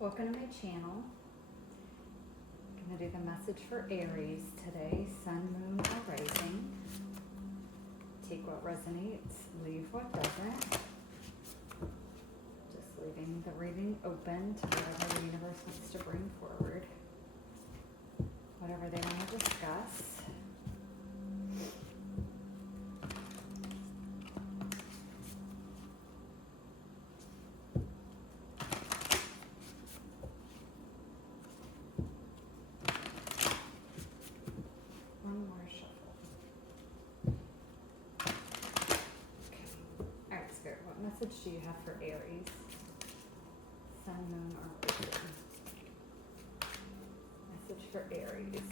Welcome to my channel. I'm going to do the message for Aries today, Sun, Moon, or Rising. Take what resonates, leave what doesn't. Just leaving the reading open to whatever the universe wants to bring forward. Whatever they want to discuss. One more shuffle. Okay. All right, Spirit, what message do you have for Aries? Sun, Moon, or Rising? Message for Aries.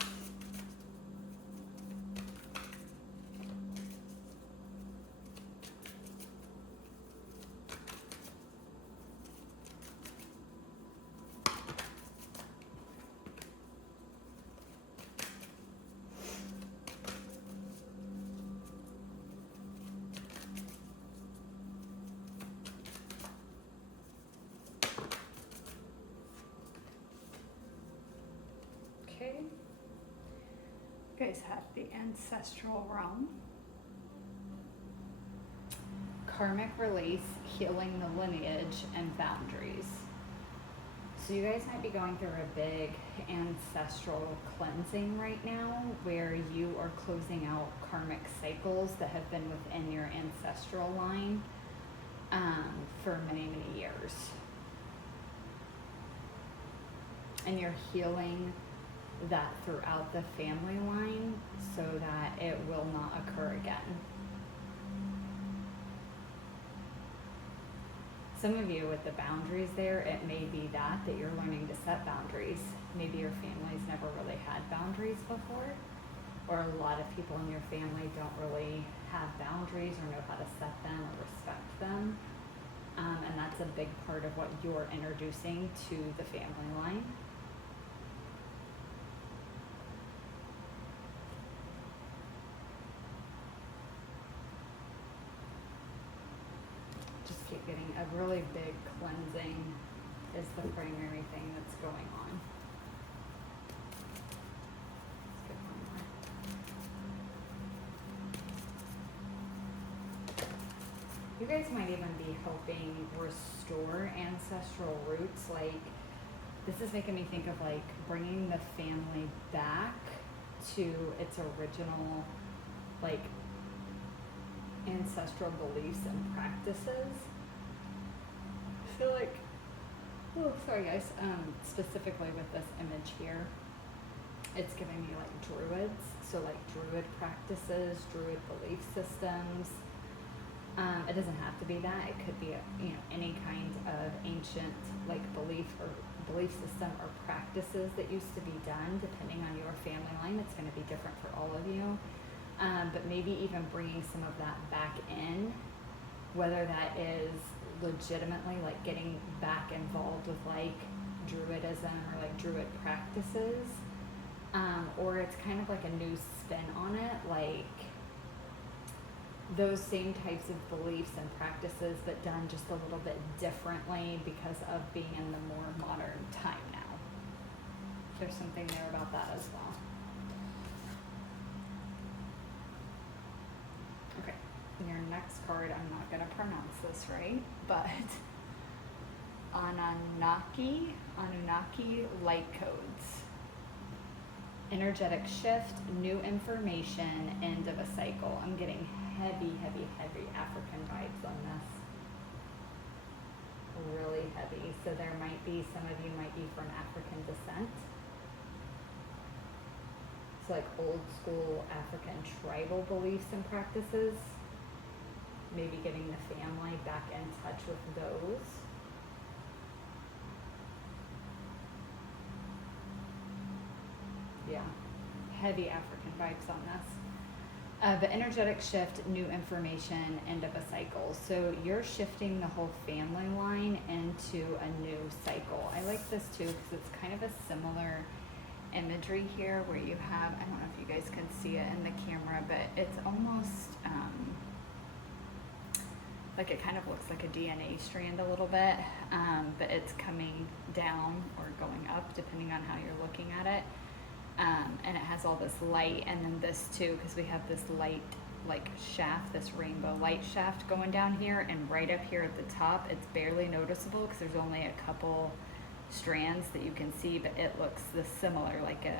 Okay. You guys have the ancestral realm. Karmic release, healing the lineage, and boundaries. So you guys might be going through a big ancestral cleansing right now where you are closing out karmic cycles that have been within your ancestral line for many, many years. And you're healing that throughout the family line so that it will not occur again. Some of you with the boundaries there, it may be that you're learning to set boundaries. Maybe your family's never really had boundaries before, or a lot of people in your family don't really have boundaries or know how to set them or respect them. And that's a big part of what you're introducing to the family line. Keep getting a really big cleansing is the primary thing that's going on. Let's get one more. You guys might even be helping restore ancestral roots. Like, this is making me think of like bringing the family back to its original, like, ancestral beliefs and practices. I feel like, oh, sorry guys, specifically with this image here, it's giving me like druids, so like druid practices, druid belief systems. It doesn't have to be that. It could be any kind of ancient like belief system or practices that used to be done. Depending on your family line, it's going to be different for all of you. But maybe even bringing some of that back in, whether that is legitimately like getting back involved with like druidism or like druid practices, or it's kind of like a new spin on it, like those same types of beliefs and practices but done just a little bit differently because of being in the more modern time now. There's something there about that as well. Okay, your next card, I'm not going to pronounce this right, but Anunnaki light codes. Energetic shift, new information, end of a cycle. I'm getting heavy African vibes on this. Really heavy. So there might be, some of you might be from African descent. So like old school African tribal beliefs and practices. Maybe getting the family back in touch with those. Yeah, heavy African vibes on this. The energetic shift, new information, end of a cycle. So you're shifting the whole family line into a new cycle. I like this too because it's kind of a similar imagery here where you have, I don't know if you guys can see it in the camera, but it's almost like it kind of looks like a DNA strand a little bit, but it's coming down or going up depending on how you're looking at it. And it has all this light, and then this too, because we have this light like shaft, this rainbow light shaft going down here, and right up here at the top it's barely noticeable because there's only a couple strands that you can see, but it looks similar like a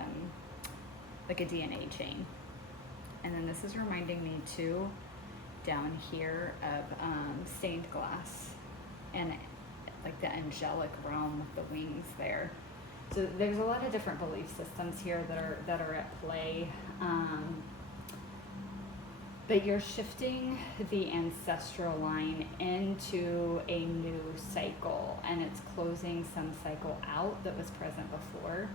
DNA chain. And then this is reminding me too down here of stained glass and like the angelic realm with the wings there. So there's a lot of different belief systems here that are at play. But you're shifting the ancestral line into a new cycle, and it's closing some cycle out that was present before.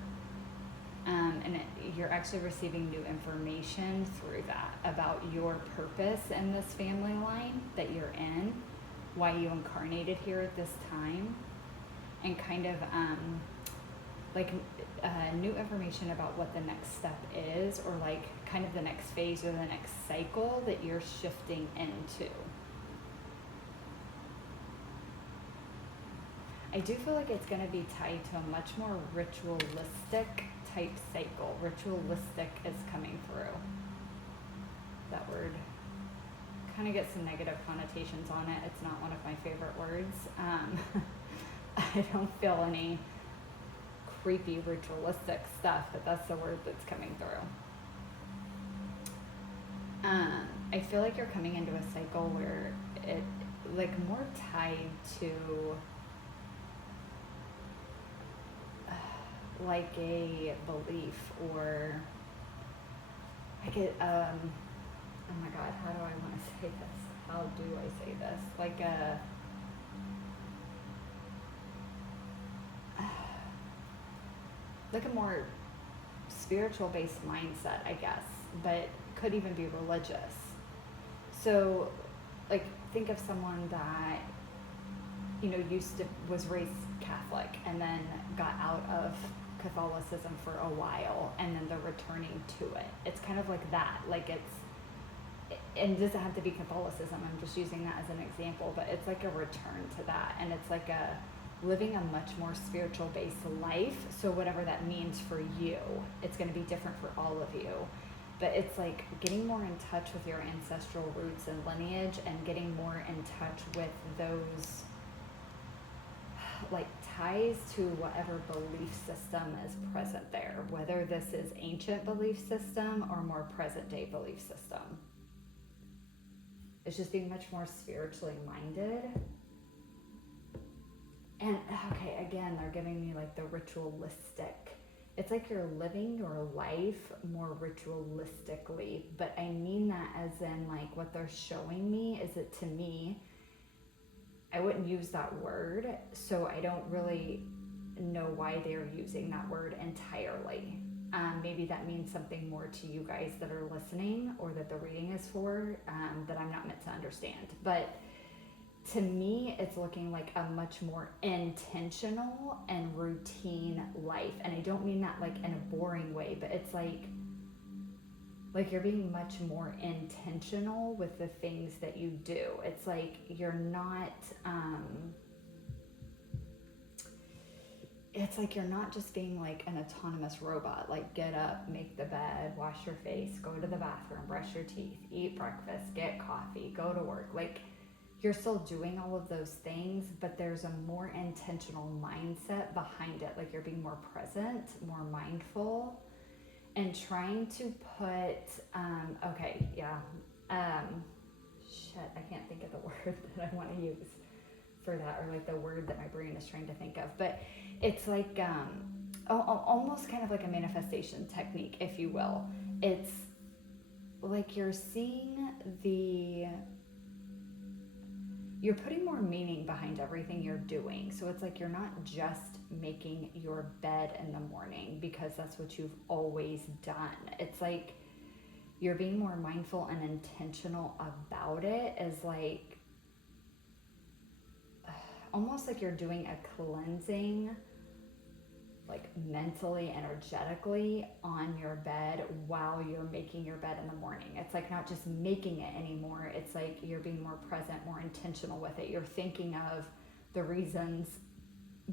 And you're actually receiving new information through that about your purpose in this family line that you're in, why you incarnated here at this time, and kind of new information about what the next step is, or like kind of the next phase or the next cycle that you're shifting into. I do feel like it's going to be tied to a much more ritualistic type cycle. Ritualistic is coming through. That word kind of gets some negative connotations on it. It's not one of my favorite words. I don't feel any creepy ritualistic stuff, but that's the word that's coming through. I feel like you're coming into a cycle where it like more tied to like a belief, or like it oh my god, how do I want to say this? How do I say this? Like a more spiritual based mindset, I guess, but could even be religious. So like think of someone that, you know, was raised Catholic and then got out of Catholicism for a while, and then they're returning to it. It's kind of like that. Like and it doesn't have to be Catholicism, I'm just using that as an example, but it's like a return to that, and it's like living a much more spiritual based life. So whatever that means for you, it's going to be different for all of you. But it's like getting more in touch with your ancestral roots and lineage, and getting more in touch with those like ties to whatever belief system is present there, whether this is ancient belief system or more present day belief system. It's just being much more spiritually minded. And okay, again, they're giving me like the ritualistic. It's like you're living your life more ritualistically, but I mean that as in like what they're showing me is that, to me, I wouldn't use that word, so I don't really know why they're using that word entirely. Maybe that means something more to you guys that are listening, or that the reading is for, that I'm not meant to understand. But to me, it's looking like a much more intentional and routine life. And I don't mean that like in a boring way, but it's like you're being much more intentional with the things that you do. It's like you're not, it's like you're not just being like an autonomous robot, like get up, make the bed, wash your face, go to the bathroom, brush your teeth, eat breakfast, get coffee, go to work. Like you're still doing all of those things, but there's a more intentional mindset behind it. Like you're being more present, more mindful, and trying to put, I can't think of the word that I want to use for that, or like the word that my brain is trying to think of, but it's like almost kind of like a manifestation technique, if you will. It's like you're putting more meaning behind everything you're doing. So it's like you're not just making your bed in the morning because that's what you've always done. It's like you're being more mindful and intentional about it, as like almost like you're doing a cleansing like mentally, energetically on your bed while you're making your bed in the morning. It's like not just making it anymore. It's like you're being more present, more intentional with it. You're thinking of the reasons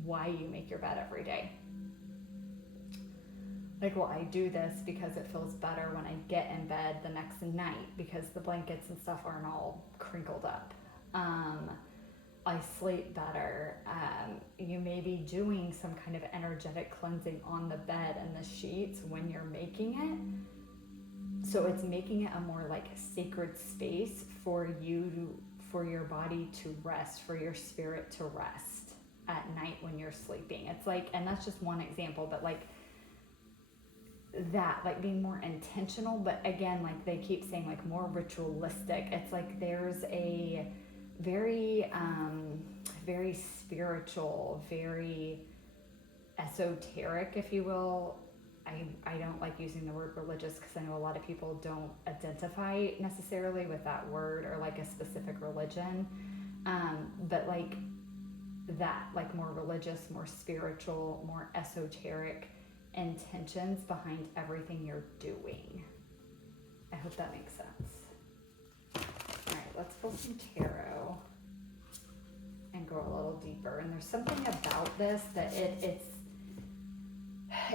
why you make your bed every day. Like, well, I do this because it feels better when I get in bed the next night because the blankets and stuff aren't all crinkled up. I sleep better. You may be doing some kind of energetic cleansing on the bed and the sheets when you're making it. So it's making it a more like sacred space for you, for your body to rest, for your spirit to rest at night when you're sleeping. It's like, and that's just one example, but like that, like being more intentional, but again, like they keep saying, like more ritualistic. It's like there's a very very spiritual, very esoteric, if you will. I don't like using the word religious because I know a lot of people don't identify necessarily with that word or like a specific religion, but like that, like more religious, more spiritual, more esoteric intentions behind everything you're doing. I hope that makes sense. All right, let's pull some tarot and go a little deeper. And there's something about this that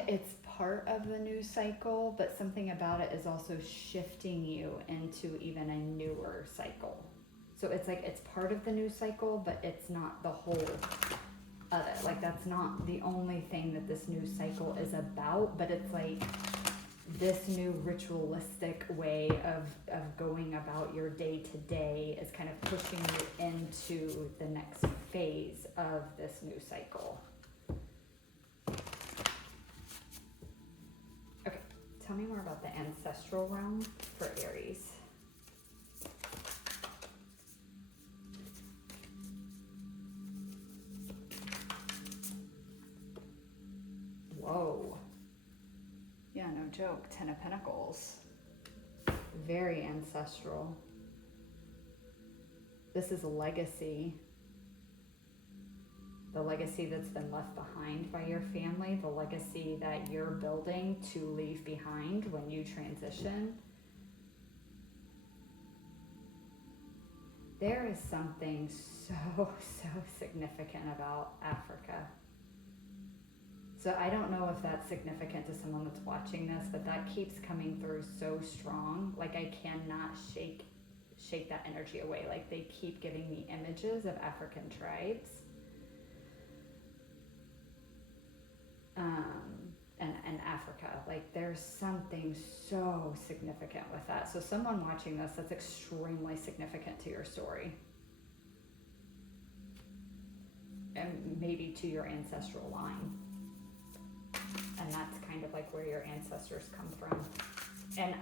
it's part of the new cycle, but something about it is also shifting you into even a newer cycle. So it's like it's part of the new cycle, but it's not the whole of it. Like that's not the only thing that this new cycle is about, but it's like this new ritualistic way of going about your day to day is kind of pushing you into the next phase of this new cycle. Okay, tell me more about the ancestral realm for Aries. Whoa. Yeah, no joke. 10 of Pentacles. Very ancestral. This is a legacy. The legacy that's been left behind by your family, the legacy that you're building to leave behind when you transition. There is something so significant about Africa. So I don't know if that's significant to someone that's watching this, but that keeps coming through so strong. Like I cannot shake that energy away. Like they keep giving me images of African tribes. And Africa. Like there's something so significant with that. So someone watching this, that's extremely significant to your story. And maybe to your ancestral line. And that's kind of like where your ancestors come from. And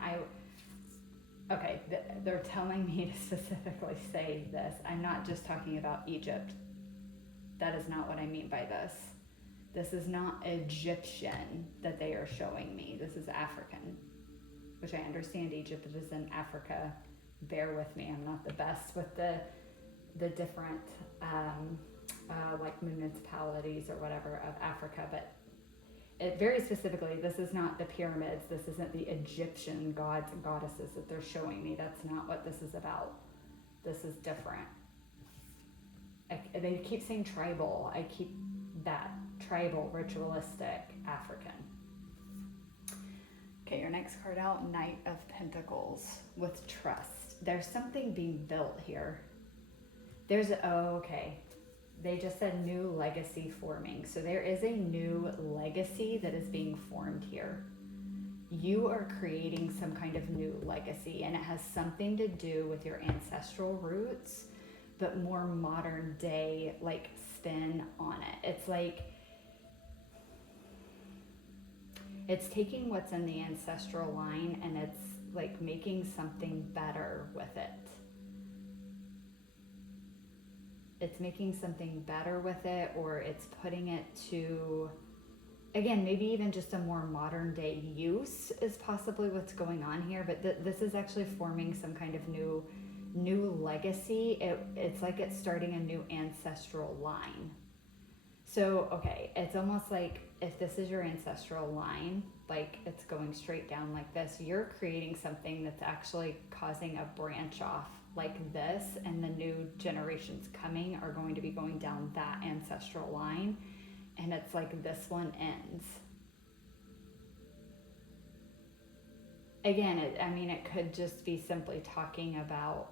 they're telling me to specifically say this. I'm not just talking about Egypt. That is not what I mean by this. This is not Egyptian that they are showing me. This is African, which I understand Egypt is in Africa. Bear with me. I'm not the best with the different like municipalities or whatever of Africa, but it very specifically, this is not the pyramids. This isn't the Egyptian gods and goddesses that they're showing me. That's not what this is about. This is different. They keep saying tribal. I keep that. Tribal, ritualistic, African. Okay, your next card out, Knight of Pentacles. With trust. There's something being built here. They just said new legacy forming. So there is a new legacy that is being formed here. You are creating some kind of new legacy, and it has something to do with your ancestral roots, but more modern day, like spin on it. It's like, it's taking what's in the ancestral line and it's like making something better with it. It's making something better with it, or it's putting it to, again, maybe even just a more modern day use is possibly what's going on here. But this is actually forming some kind of new legacy. It's like it's starting a new ancestral line. So, okay, it's almost like if this is your ancestral line, like it's going straight down like this, you're creating something that's actually causing a branch off like this, and the new generations coming are going to be going down that ancestral line, and it's like this one ends. Again, it could just be simply talking about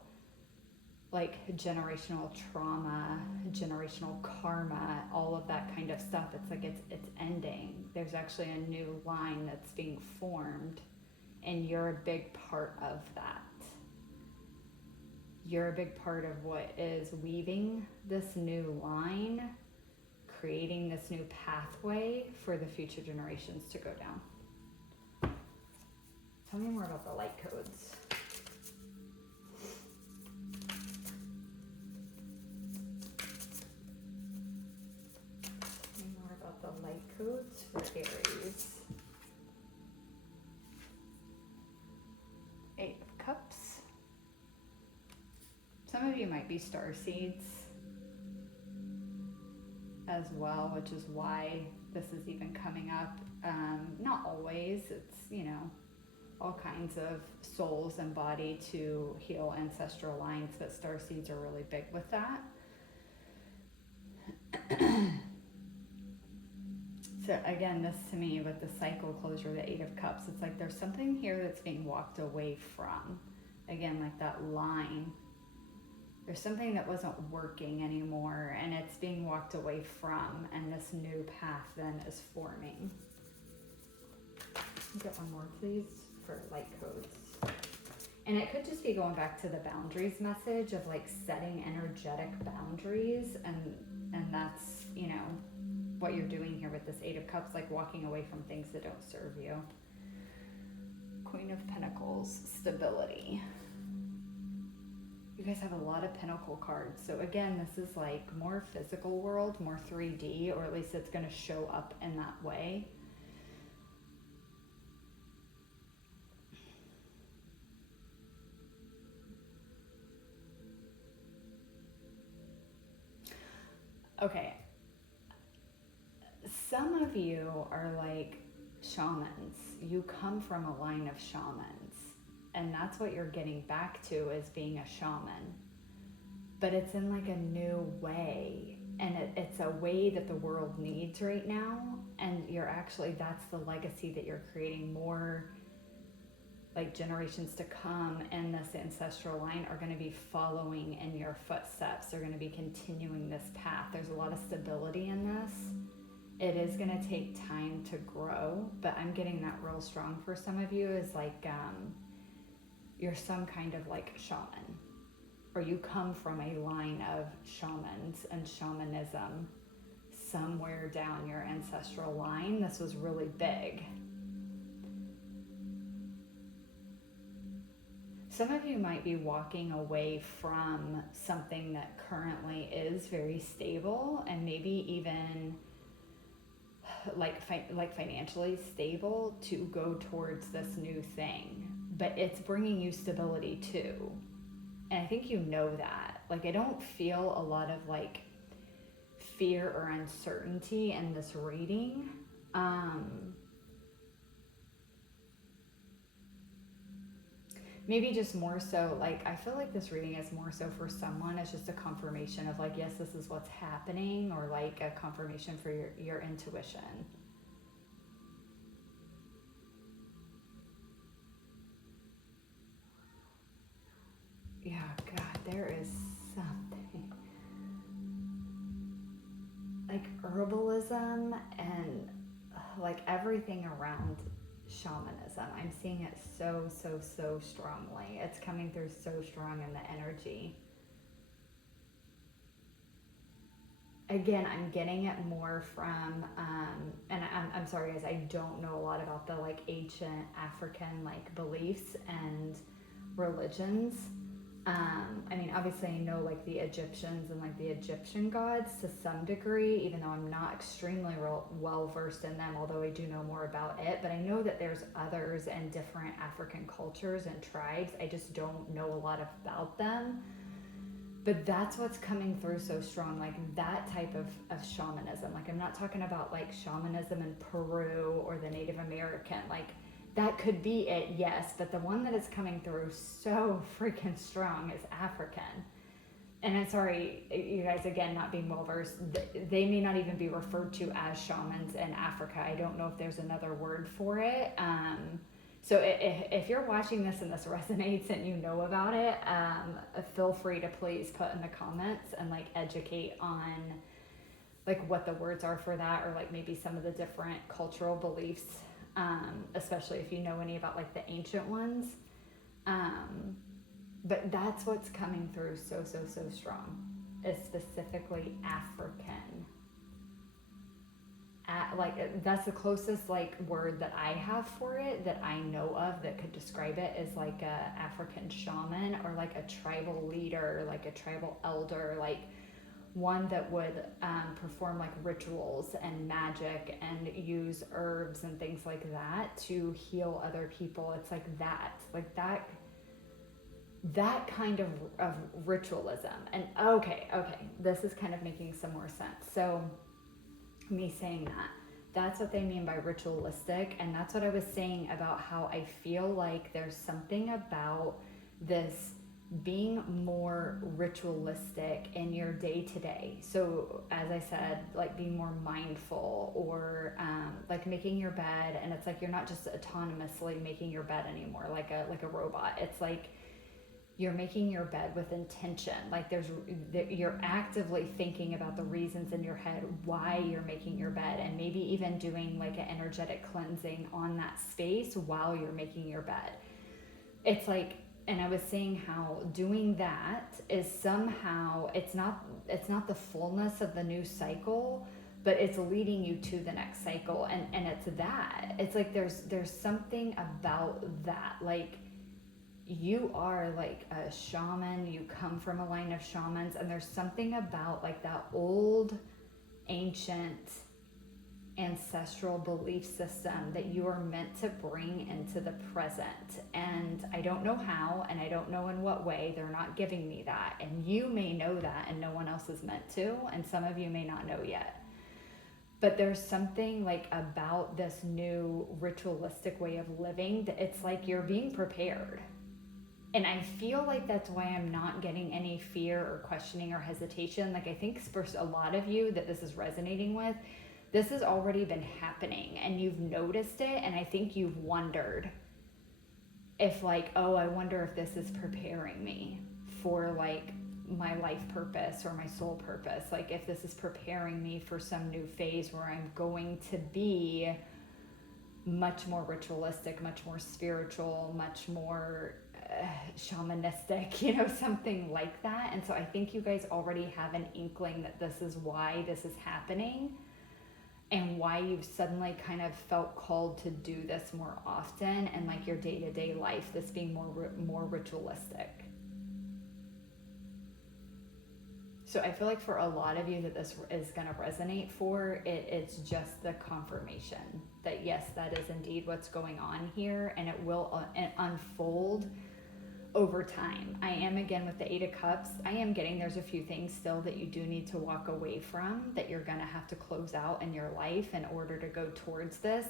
like generational trauma, generational karma, all of that kind of stuff. It's like it's ending. There's actually a new line that's being formed, and you're a big part of that. You're a big part of what is weaving this new line, creating this new pathway for the future generations to go down. Tell me more about the light codes. Tell me more about the light codes for Aries. Eight of Cups. Some of you might be starseeds as well, which is why this is even coming up. Not always. It's, all kinds of souls embodied to heal ancestral lines, but starseeds are really big with that. So again, this to me with the cycle closure, the Eight of Cups, it's like there's something here that's being walked away from. Again, like that line. There's something that wasn't working anymore, and it's being walked away from, and this new path then is forming. Get one more, please, for light codes. And it could just be going back to the boundaries message of like setting energetic boundaries, and that's, what you're doing here with this Eight of Cups, like walking away from things that don't serve you. Queen of Pentacles, stability. You guys have a lot of Pentacle cards. So again, this is like more physical world, more 3D, or at least it's going to show up in that way. Okay. Some of you are like shamans. You come from a line of shamans, and that's what you're getting back to, is being a shaman. But it's in like a new way, and it's a way that the world needs right now, and that's the legacy that you're creating. More like generations to come in this ancestral line are going to be following in your footsteps. They're going to be continuing this path. There's a lot of stability in this. It is going to take time to grow, but I'm getting that real strong for some of you is like you're some kind of like shaman, or you come from a line of shamans and shamanism somewhere down your ancestral line. This was really big. Some of you might be walking away from something that currently is very stable, and maybe even like financially stable, to go towards this new thing. But it's bringing you stability too. And I think you know that. Like, I don't feel a lot of like fear or uncertainty in this reading. Maybe just more so, like, I feel like this reading is more so for someone. It's just a confirmation of like, yes, this is what's happening, or like a confirmation for your intuition. Yeah, God, there is something. Like herbalism and like everything around shamanism. I'm seeing it so strongly. It's coming through so strong in the energy. Again, I'm getting it more from, and I'm sorry guys, I don't know a lot about the like ancient African like beliefs and religions. Obviously I know like the Egyptians and like the Egyptian gods to some degree, even though I'm not extremely well versed in them, although I do know more about it. But I know that there's others in different African cultures and tribes. I just don't know a lot about them. But that's what's coming through so strong, like that type of shamanism. Like I'm not talking about like shamanism in Peru or the Native American. Like that could be it, yes, but the one that is coming through so freaking strong is African. And I'm sorry, you guys, again, not being well versed, they may not even be referred to as shamans in Africa. I don't know if there's another word for it. So if you're watching this and this resonates and you know about it, feel free to please put in the comments and like educate on like what the words are for that, or like maybe some of the different cultural beliefs, especially if you know any about like the ancient ones. But that's what's coming through so strong, is specifically African. Like that's the closest like word that I have for it that I know of that could describe it, is like a African shaman, or like a tribal leader, like a tribal elder, like one that would perform like rituals and magic and use herbs and things like that to heal other people. It's like that kind of ritualism. And okay, this is kind of making some more sense. So me saying that's what they mean by ritualistic, and that's what I was saying about how I feel like there's something about this being more ritualistic in your day-to-day. So as I said, like being more mindful, or like making your bed, and it's like you're not just autonomously making your bed anymore like a robot. It's like you're making your bed with intention. Like you're actively thinking about the reasons in your head why you're making your bed, and maybe even doing like an energetic cleansing on that space while you're making your bed. It's like, and I was saying how doing that is somehow, it's not the fullness of the new cycle, but it's leading you to the next cycle. And it's like there's something about that. Like, you are like a shaman, you come from a line of shamans, and there's something about like that old ancient ancestral belief system that you are meant to bring into the present. And I don't know how, and I don't know in what way. They're not giving me that, and you may know that and no one else is meant to, and some of you may not know yet. But there's something like about this new ritualistic way of living that it's like you're being prepared. And I feel like that's why I'm not getting any fear or questioning or hesitation. Like I think for a lot of you that this is resonating with, this has already been happening and you've noticed it. And I think you've wondered if like, oh, I wonder if this is preparing me for like my life purpose or my soul purpose. Like if this is preparing me for some new phase where I'm going to be much more ritualistic, much more spiritual, much more shamanistic, you know, something like that. And so I think you guys already have an inkling that this is why this is happening, and why you've suddenly kind of felt called to do this more often, and like your day-to-day life, this being more ritualistic. So I feel like for a lot of you that this is going to resonate for, it's just the confirmation that yes, that is indeed what's going on here, and it will unfold over time. I am, again, with the 8 of Cups, I am getting there's a few things still that you do need to walk away from, that you're going to have to close out in your life in order to go towards this.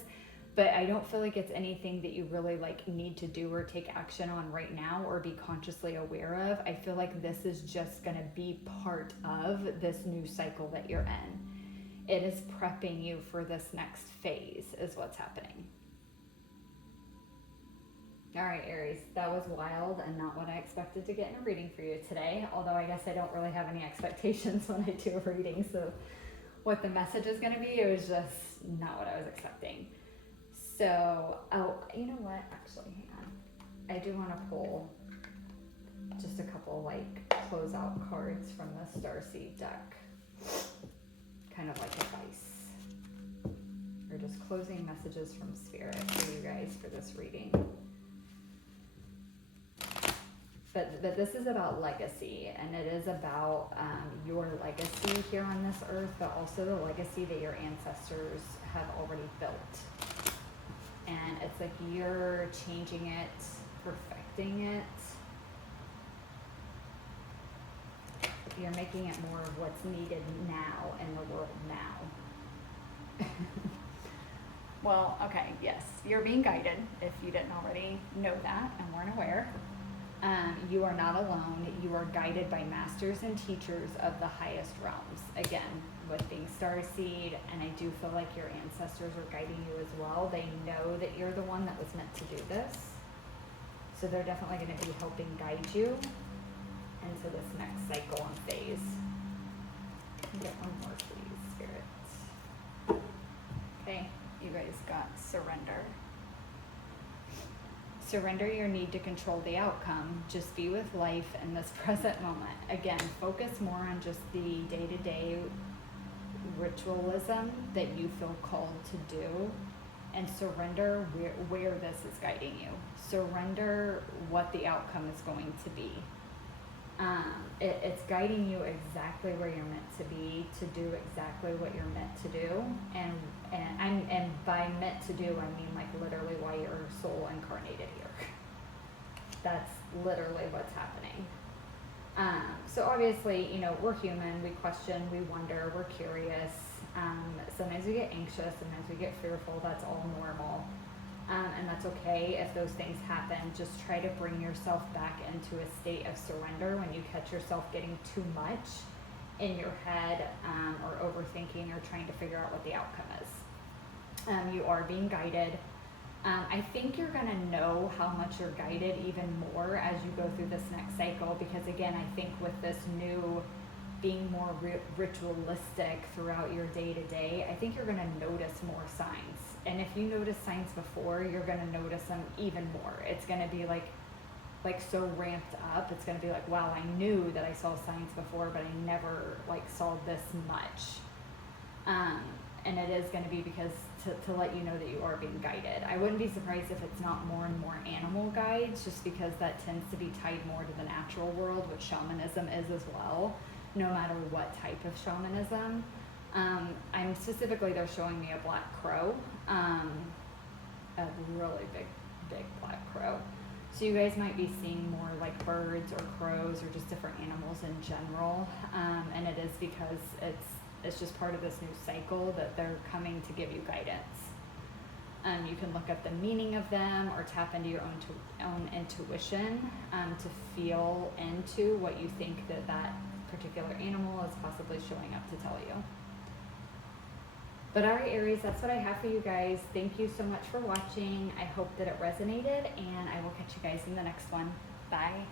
But I don't feel like it's anything that you really like need to do or take action on right now or be consciously aware of. I feel like this is just going to be part of this new cycle that you're in. It is prepping you for this next phase is what's happening. All right, Aries, that was wild and not what I expected to get in a reading for you today. Although I guess I don't really have any expectations when I do a reading. So what the message is going to be, it was just not what I was expecting. So, oh, you know what? Actually, hang on. I do want to pull just a couple like closeout cards from the Starseed deck. Kind of like advice. Or just closing messages from Spirit for you guys for this reading. But this is about legacy, and it is about your legacy here on this earth, but also the legacy that your ancestors have already built. And it's like you're changing it, perfecting it. you're making it more of what's needed now in the world now. Well, okay, yes, you're being guided, if you didn't already know that and weren't aware. You are not alone. You are guided by masters and teachers of the highest realms. Again, with being starseed, and I do feel like your ancestors are guiding you as well. They know that you're the one that was meant to do this. So they're definitely going to be helping guide you into this next cycle and phase. Get one more, please, Spirit. Okay. You guys got surrender. Surrender your need to control the outcome. Just be with life in this present moment. Again, focus more on just the day-to-day ritualism that you feel called to do, and surrender where this is guiding you. Surrender what the outcome is going to be. It's guiding you exactly where you're meant to be, to do exactly what you're meant to do, and by meant to do, I mean like literally why your soul incarnated here. That's literally what's happening. So obviously, you know, we're human. We question, we wonder, we're curious. Sometimes we get anxious, sometimes we get fearful. That's all normal. And that's okay if those things happen. Just try to bring yourself back into a state of surrender when you catch yourself getting too much in your head, or overthinking or trying to figure out what the outcome is. You are being guided. I think you're going to know how much you're guided even more as you go through this next cycle, because again, I think with this new being more ritualistic throughout your day-to-day, I think you're going to notice more signs. And if you notice signs before, you're going to notice them even more. It's going to be like so ramped up. It's going to be like, wow, I knew that I saw signs before, but I never like saw this much. And it is going to be because to let you know that you are being guided. I wouldn't be surprised if it's not more and more animal guides, just because that tends to be tied more to the natural world, which shamanism is as well, no matter what type of shamanism. I'm specifically, they're showing me a black crow, a really big black crow. So you guys might be seeing more like birds or crows or just different animals in general. And it is because it's just part of this new cycle that they're coming to give you guidance. You can look up the meaning of them or tap into your own intuition to feel into what you think that particular animal is possibly showing up to tell you. But all right, Aries, that's what I have for you guys. Thank you so much for watching. I hope that it resonated, and I will catch you guys in the next one. Bye.